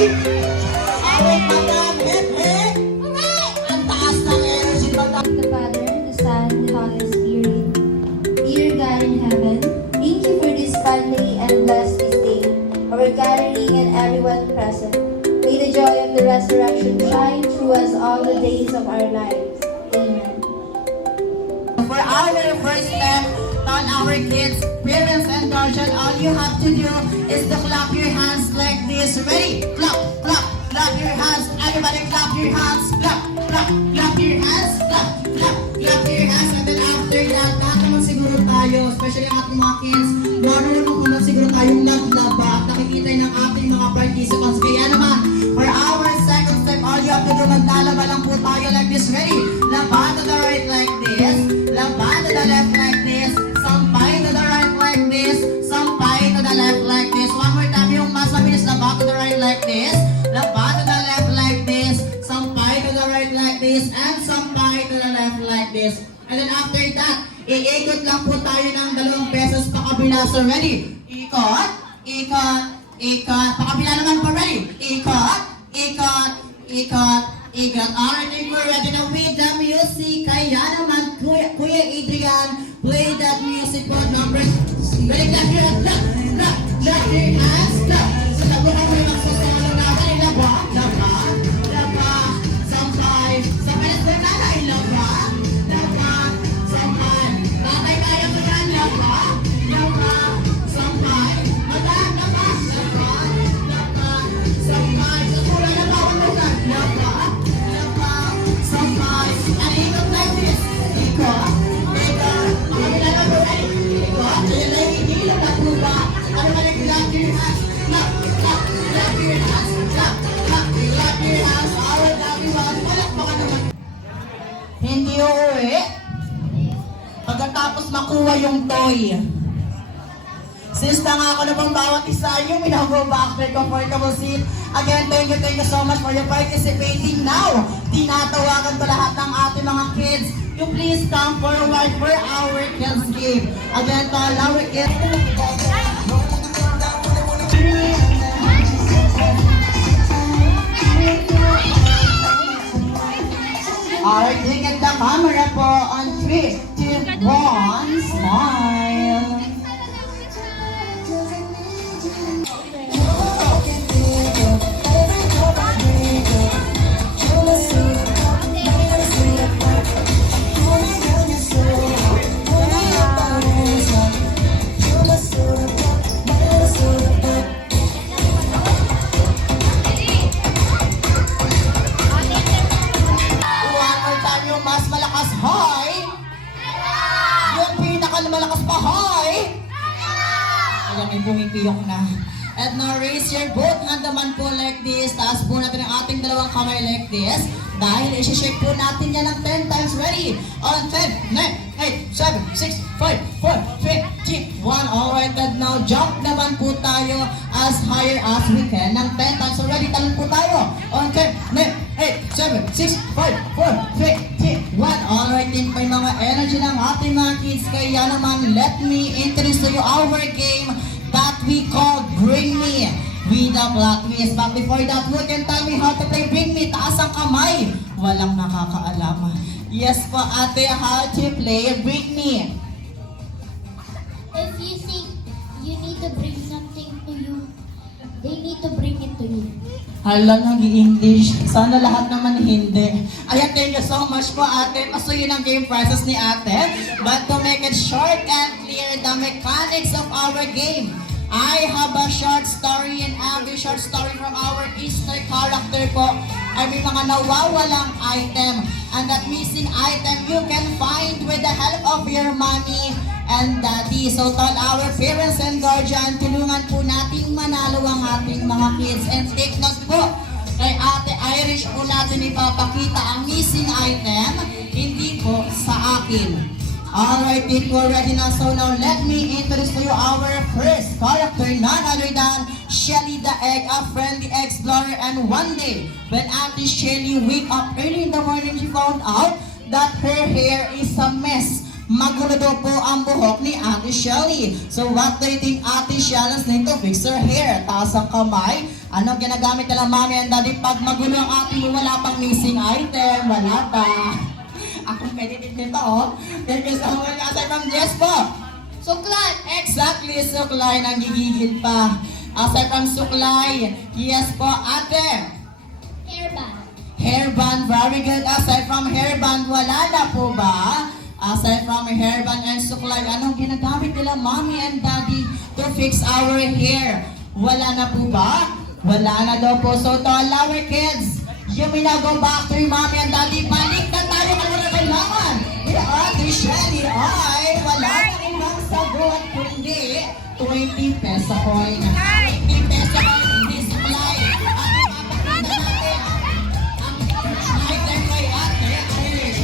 Awit Madam Pepe. Ang taas ng energy, Madam. The Father, the Son, the Holy Spirit. Dear God in heaven, thank you for this Sunday and bless this day, our gathering and everyone present. May the joy of the resurrection shine through us all the days of our lives. Amen. For our first step, on our kids, parents and guardians, all you have to do is to clap your hands like this. Ready? Clap, clap, clap your hands. Everybody clap your hands. Clap, clap, clap your hands. Clap, clap, clap your hands. And then after that, lahat naman siguro tayo, especially ang ating mga kids, marunong naman siguro tayong lablaba at nakikita ng ating mga participants. Kaya naman, for our second step, all you have to do, maglalaba lang po tayo like this. Ready? Laba to the right like this. Laba to the left like this. Sampay to the right like this. Sampay to the left like this. One more time, yung mas mabilis. Laba to the right like this. Laba to the left like this. Sampay to the right like this. And sampay to the left like this. And then after that, iikot lang po tayo ng 2 beses pa kabila. So ready? Ikot, ikot, ikot. Pakabila naman po, ready? Ikot, ikot, ikot, ikot. Alright, think we're ready na with the music. Kaya naman, Kuya Adrian, play that music for number. Ready, clap your hands, clap, clap, clap your hands, clap. So nabuhan mo yung magsasalo natin. Laba, laba, laba, sampay, sampay na nanay, laba, laba, sampay. Tatay, kaya mo yan, laba, laba, sampay. Madaan, laba, laba, laba, sampay. Sa pula na bawang lugar, laba, laba, sampay. And ikot like this, ikot, ikot. Ang ilan po ay ikot. Yan ay hinilap na po ba? Ano ka nag-clap your hands? Clap, clap, clap your hands. Clap, clap, clap your hands. Alright, everyone. Palakpakan naman. Hindi uuwi. Pagkatapos makuha yung toy. Since na nga ako na pang bawat isa yung minago back their comfortable seat. Again, thank you so much for your participating now. Tinatawagan ko lahat ng ating mga kids. You please come forward for our kids game. Again, to all our kids. Alright, look at the camera po on 3, 2, 1, smile. Mas malakas, hoy! Yung pinakamalakas pa, hoy! Ayan, may pumipiyok na. And now, raise your both hand naman po like this. Taas po natin ang ating 2 kamay like this. Dahil isi-shake po natin yan ng 10 times. Ready? On 10, 9, 8, 7, 6, 5, 4, 3, 2, 1. Alright, and now jump naman po tayo as higher as we can ng 10 times. So ready, talon po tayo. On 10, 9, 8, 7, 6, 5, 4, 3, 2, 1. Alright, din pa yung mga energy ng ating mga kids. Kaya naman, let me introduce to you our game that we call Bring Me with the Black Twist. But before that, who can tell me how to play Bring Me? Taas ang kamay. Walang nakakaalam. Yes po, ate, how to play Bring Me. If you think you need to bring something to you, they need to bring it to you. Hala, nag-i-English. Sana lahat naman hindi. Ayan, thank you so much po, ate. Pasuyin ang game prizes ni ate. But to make it short and clear, the mechanics of our game. I have a short story, and every short story from our Easter character po ay may mga nawawalang item. And that missing item you can find with the help of your mommy and daddy. So to all our parents and guardian, tulungan po nating manalo ang ating mga kids. And take note po, kay Ate Irish po natin ipapakita ang missing item, hindi po sa akin. Alright, people are ready now. So now let me introduce to you our first character, none other than Shelly the Egg, a friendly explorer. And one day, when Ate Shelly wake up early in the morning, she found out that her hair is a mess. Magulo daw po ang buhok ni Ate Shelly. So what do you think Ate Shelly is going to fix her hair? Taas ang kamay. Anong ginagamit nila mami and daddy pag magulo ang ating wala pang missing item? Wala pa. Akong competitive nito, oh. Thank you so much. Aside from Jess po. Suklay. Exactly, suklay. Nanggigigil pa. Aside from suklay. Yes po, ate. Hairband. Hairband, very good. Aside from hairband, wala na po ba? Aside from hairband and suklay, anong ginagamit nila mommy and daddy to fix our hair? Wala na po ba? Wala na daw po. So to all our kids, you may now go back to your mommy and daddy. Balik na tayo kung wala kailangan. With Ate Shelly ay wala na ibang sagot kundi 20 peso coin. 20 peso coin, hindi supply. At ipapakita natin ang item kay Ate Irish.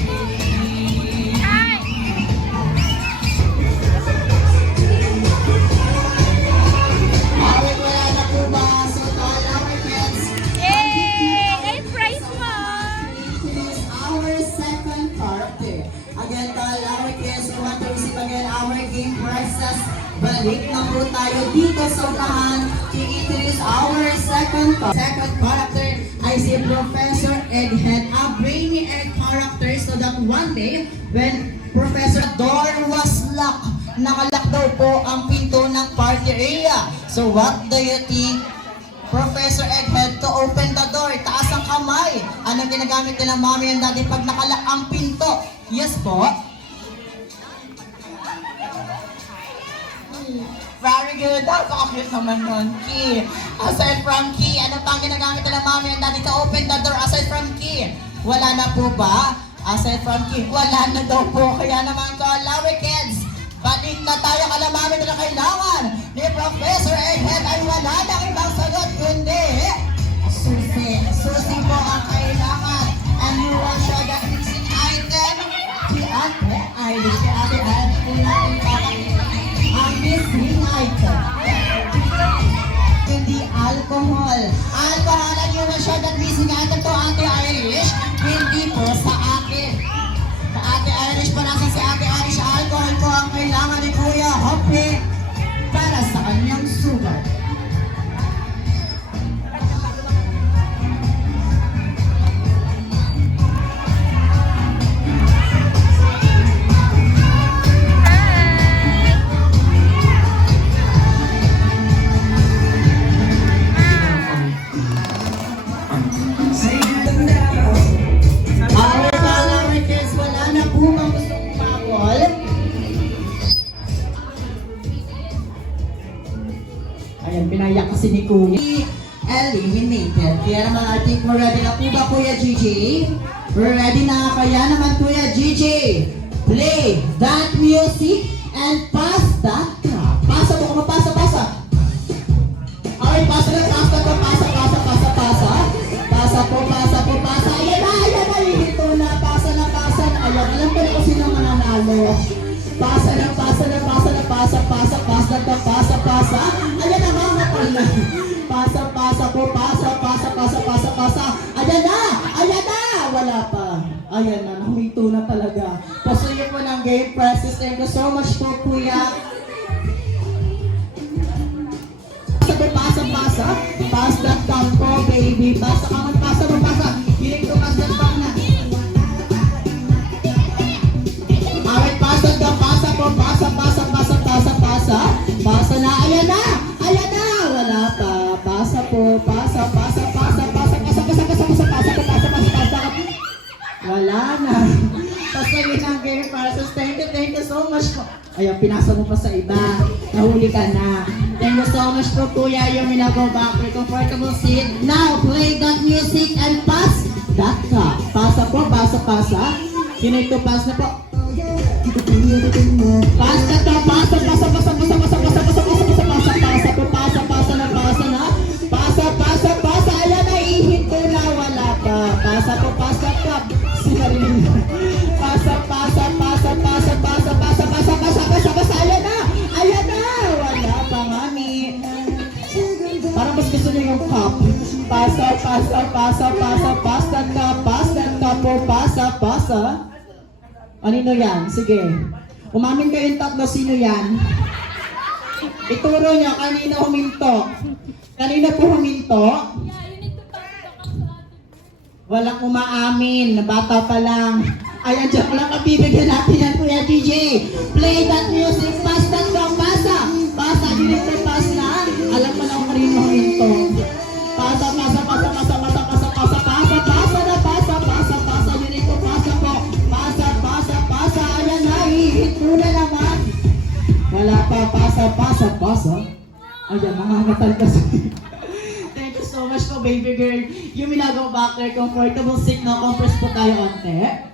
Awit, wala na po ba? So to all our kids, Yay! 8 prize mo! it is our second character. Again, to all our kids who want to receive again our game prizes, balik na po tayo dito sa unahan to introduce our second character ay si Professor Egghead, a brainy egg character, so that one day when Professor door was locked, nakalak daw po ang pinto ng party area. So what do you think? Professor Egghead, to open the door, taas ang kamay. Anong ginagamit nila mommy and daddy pag nakalak ang pinto? Yes po. Very good. Napaka-cute naman nun. Key. Aside from key, ano pang ginagamit nila mommy and daddy to open the door aside from key? Wala na po ba? Aside from key, wala na daw po. Kaya naman ko, our kids, balik na tayo kala mami nila kailangan ni Professor Egghead ay wala na ibang sagot kundi susi. Susi po ang kailangan. And you will show the missing item. Si Ate Irish. Si Ate Irish po natin papakita ang missing item. Hindi alcohol. Alcohol, and you will show that missing item to Ate Irish. Hindi po sa akin. Sa Ate Irish pa nasan si Ate Irish. Alcohol po ang kailangan ni Kuya Hoppe para sa kanyang sugat. Our kids, wala na po bang gustong umabol? Ayan, pinayak kasi ni Kuya. Eliminated. Kaya naman, I think we're ready na po ba, Kuya Gigi? We're ready na. Kaya naman, Kuya Gigi, play that music and pass that cup. Pasa po, kumapasa, pasa. Okay, pasa na, pasa po, pasa, pasa, pasa, pasa. Pasa po, pasa po, pasa. Ayan na, ito na, pasa na, pasa na. Ayan, alam ko na kung sino mananalo. Pasa na, pasa na, pasa na, pasa, pasa, pasa na, pasa, pasa. Ayan na, mga pala. Pasa, pasa po, pasa, pasa, pasa, pasa, pasa. Ayan na, wala pa. Ayan na, nahuminto na talaga. Pasuyo po ng game prizes. Thank you so much po, Kuya. Pasa, pasa. Pass that down po, baby. Pasa ka man, pasa mo, pasa. Hiling to pass that down na. Alright, pasa down, pasa po, pasa, pasa, pasa, pasa, pasa. Pasa na, ayan na. Wala pa. Pasa po, pasa, pasa, pasa, pasa, pasa, pasa, pasa, pasa, pasa, pasa, pasa, pasa. Wala na. Pasuyo ng game prizes. Thank you so much po. Ayan, pinasa mo pa sa iba. Nahuli ka na. Thank you so much po, Kuya. You may now go back for a comfortable seat. Now, play that music and pass that cup. Pasa po, pasa, pasa. Sino ito? Pass na po. Pass that cup. Pasa, pasa, pasa, pasa, pasa, pasa, pasa, pasa, pasa, pasa, pasa po, pasa, pasa na, pasa na. Pasa, pasa, pasa. Ayan, naihinto na. Wala pa. Pasa po, pasa, cup. Sinariling na. Pasa, pasa, pasa, pasa, pasa, pasa, pasa, pasa, pasa, pasa. Ayan na. Wala pa, mami. Parang mas gusto niyo yung cup. Pasa, pasa, pasa, pasa, pasa, cup. Pasa, cup po, pasa, pasa. Anino yan? Sige. Umamin kayong tatlo, sino yan? Ituro niyo kanino huminto. Kanina po huminto? Yeah, you need to pass the cup to Ate. Walang umaamin, na bata pa lang. Ayan, dyan lang kapibigyan natin yan, Kuya DJ. Play that music, pass that song, pasa. Pasa, yun yung pass na. Alam mo na kung kanino huminto. Pasa, pasa, pasa, pasa, pasa, pasa, pasa, pasa, pasa na, pasa, pasa, pasa, yun yung pasa po. Pasa, pasa, pasa, ayan na, hihito na naman. Wala pa, pasa, pasa, pasa. Ayan, nangangatal kasi. Thank you so much po, baby girl. Yung minago back there, comfortable seat na, compress po tayo onte.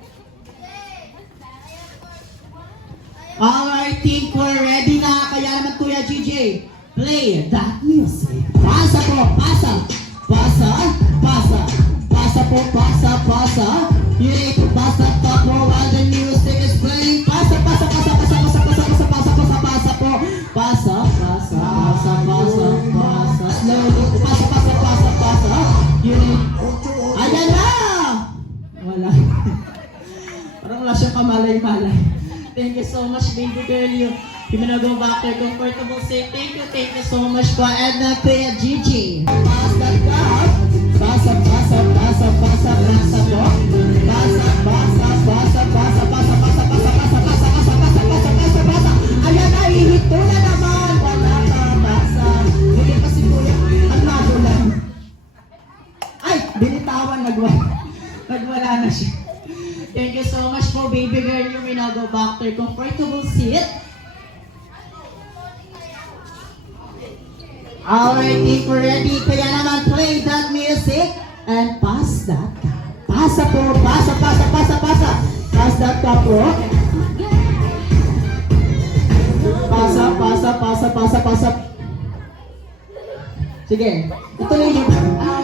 Alright, think we're ready na. Kaya naman Kuya GJ, play that music. Pasa po, pasa. Pasa, pasa. Pasa po, pasa, pasa. You need to pass that top po while the music is playing. Pasa, pasa, pasa, pasa, pasa, pasa, pasa, pasa, pasa, pasa po. Pasa, pasa, pasa, pasa, pasa. Slowly, pasa, pasa, pasa, pasa. You need... Ayan na! Wala. Parang wala siyang kamalay-malay. Thank you so much, baby girl. You gonna go back there, comfortable, safe. Thank you so much po. And Kuya Gigi. Pass that cup. Pasa, pasa, pasa, pasa, pasa po. Pasa, pasa, pasa, pasa, pasa, pasa, pasa, pasa, pasa, pasa, pasa, pasa, pasa, pasa. Ayan na, ihito na naman. Wala pa, pasa. Hindi pa si Kuya. Ang magulan. Ay, binitawan, nagwala na siya. Thank you so much po, baby girl. You may now go back to your comfortable seat. Alright, if we're ready, kaya naman play that music and pass that cup. Pasa po, pasa, pasa, pasa, pasa. Pass that cup po. Pasa, pasa, pasa, pasa, pasa. Sige, ituloy niyo.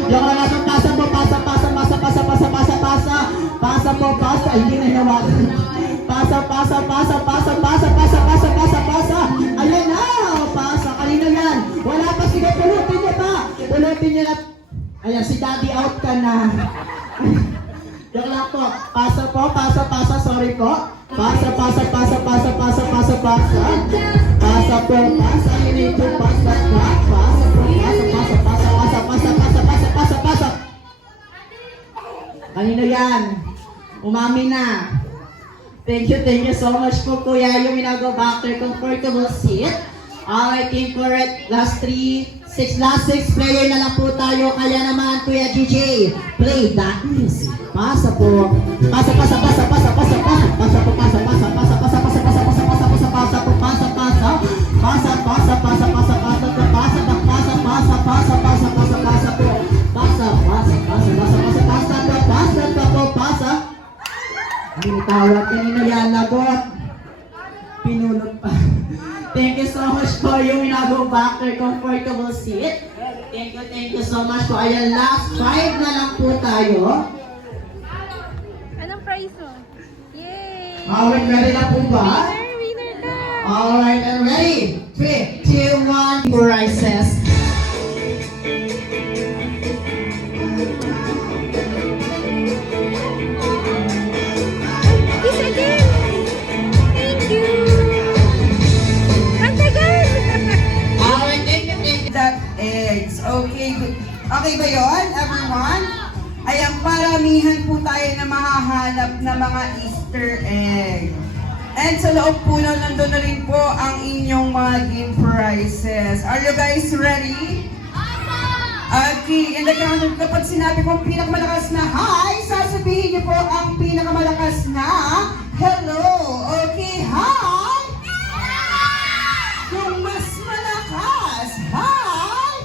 Yung mga nasa pasa po, pasa, pasa, pasa, pasa, pasa, pasa, pasa. Pasa po, pasa. Ay, hindi na nawagan. Pasa, pasa, pasa, pasa, pasa, pasa, pasa, pasa, pasa. Ayan na, pasa. Kanina yan. Wala pa, sige, pulutin niyo pa. Pulutin niyo na. Ayan, si daddy out ka na. Yung lang po. Pasa po, pasa, pasa, sorry po. Pasa, pasa, pasa, pasa, pasa, pasa, pasa. Pasa po, pasa. You need to pass that back. Pasa po, pasa, pasa, pasa, pasa, pasa, pasa, pasa, pasa, pasa. Kanino yan? Umami na. Thank you so much po, Kuya. You may now go back to your comfortable seat. Alright, team correct. Last 6 player na lang po tayo. Kaya naman, Kuya GJ, play that music. Pasa po. Pasa, pasa, pasa, pasa, pasa, pasa. Pasa po, pasa, pasa, pasa, pasa, pasa, pasa, pasa, pasa, pasa, pasa po, pasa, pasa. Pasa, pasa, pasa, pasa, pasa, pasa, pasa, pasa, pasa, pasa, pasa, pasa, pasa po. Pasa, pasa, pasa, pasa, pasa, pasa, pasa, pasa po, pasa. Binitawag kanina yan, lagot. Pinulot pa. Thank you so much po. Yung go back to your comfortable seat. Thank you so much po. Ayan, last 5 na lang po tayo. Anong prize mo? Yay! Alright, ready na po ba? Winner ka! Alright, and ready? 3, 2, 1, prizes. Kiss again! Thank you! Once again! Alright, thank you. That eggs. Okay, okay ba yun, everyone? Ayan, paramihan po tayo na mahahanap na mga Easter egg. And sa loob po na nandun na rin po ang inyong mga game prizes. Are you guys ready? Okay, and kapag sinabi ko ang pinakamalakas na hi, sasabihin niyo po ang pinakamalakas na hello. Okay, hi! Yung mas malakas, hi!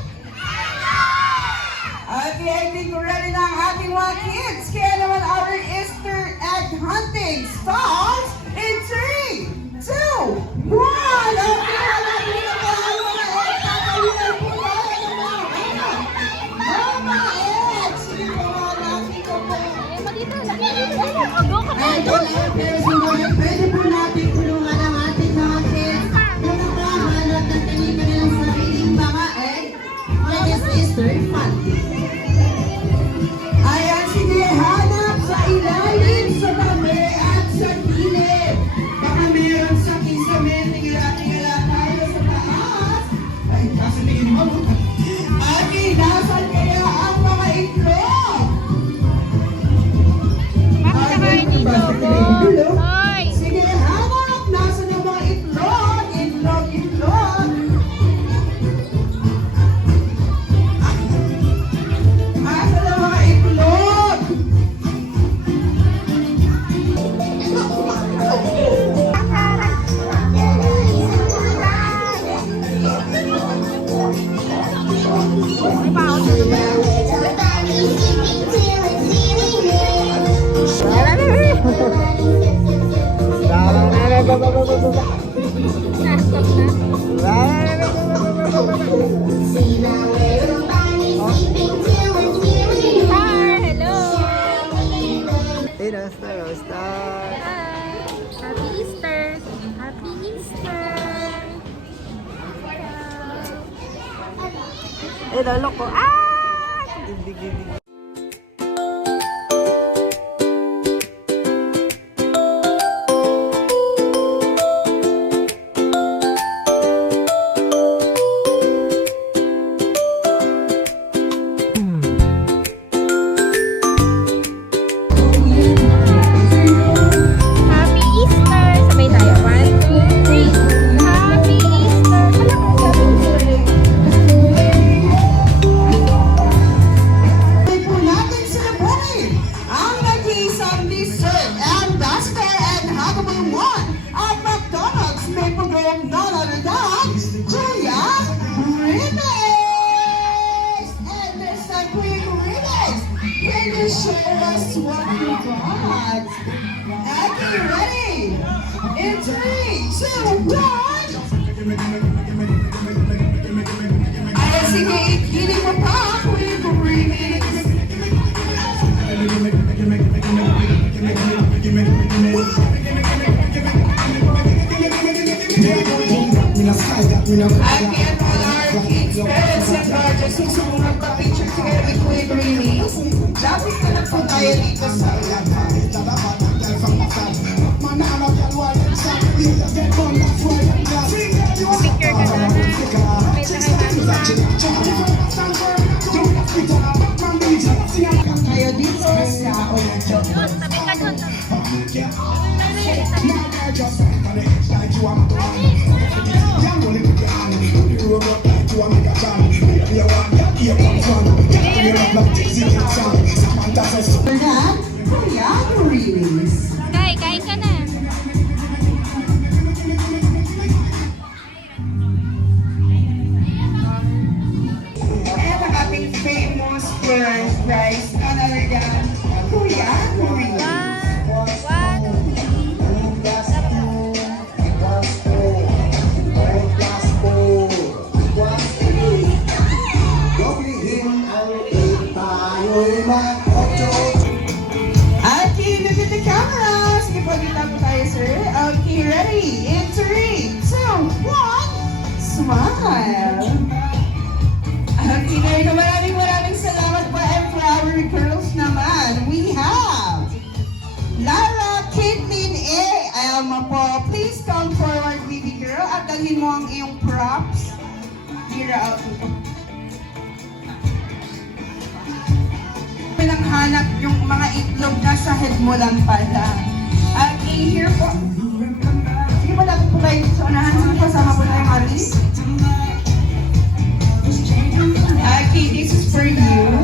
Okay, I think we're ready na ang ating mga kids. Kaya naman our Easter egg hunting starts in 3, 2, 1! Okay, wala po na po ang mga egg. Tatawinan po tayo ng mga eggs. Sige po mga natin ko po. Ito lang, pero siguro pwede po natin tulungan ang ating mga kids na makahanap ng kanilang sariling mga egg for this Easter fun. Ayan, sige, hanap sa ilalim, sa tabi, at sa gilid. lolo ko. Ah! Happy Easter! Sabay tayo. 1, 2, 3. Happy Easter! Wala kang sabi. Ay po natin sila buhay ang nag-iisang dessert ambassador and Hagabay 1 at McDonald's may program none other than Julia Reyes! And this time, Queen Reyes, can you share us what you got? Okay, ready? In 3, 2, 1! Ay, sige, hindi mo pa, Queen Reyes! Again, all our kids, parents, and guardians, yung sumunod pa picture together with Queen Reyes. Lapit na lang po tayo dito sa Picture ka na. Wait na kayo dito sa Ocho. Tabi ka doon. For that, Kuya Reyes. Kay, kain ka na. And ang ating famous french fries, none other than Kuya Reyes. 1, 2, 3. Okay, look at the camera. Sige po, dito po tayo, sir. Okay, ready? In 3, 2, 1, smile. Okay, very good. Maraming salamat po. And for our girls naman, we have Lara Caitlin A. Alma po. Please come forward, baby girl. At dalhin mo ang iyong props. Mira out po. Pinanghanap yung mga itlog na sa head mo lang pala. Okay, here po. Sige ba dapat po tayo sa unahan? Sige po, sama po tayo, Marlies. Okay, this is for you.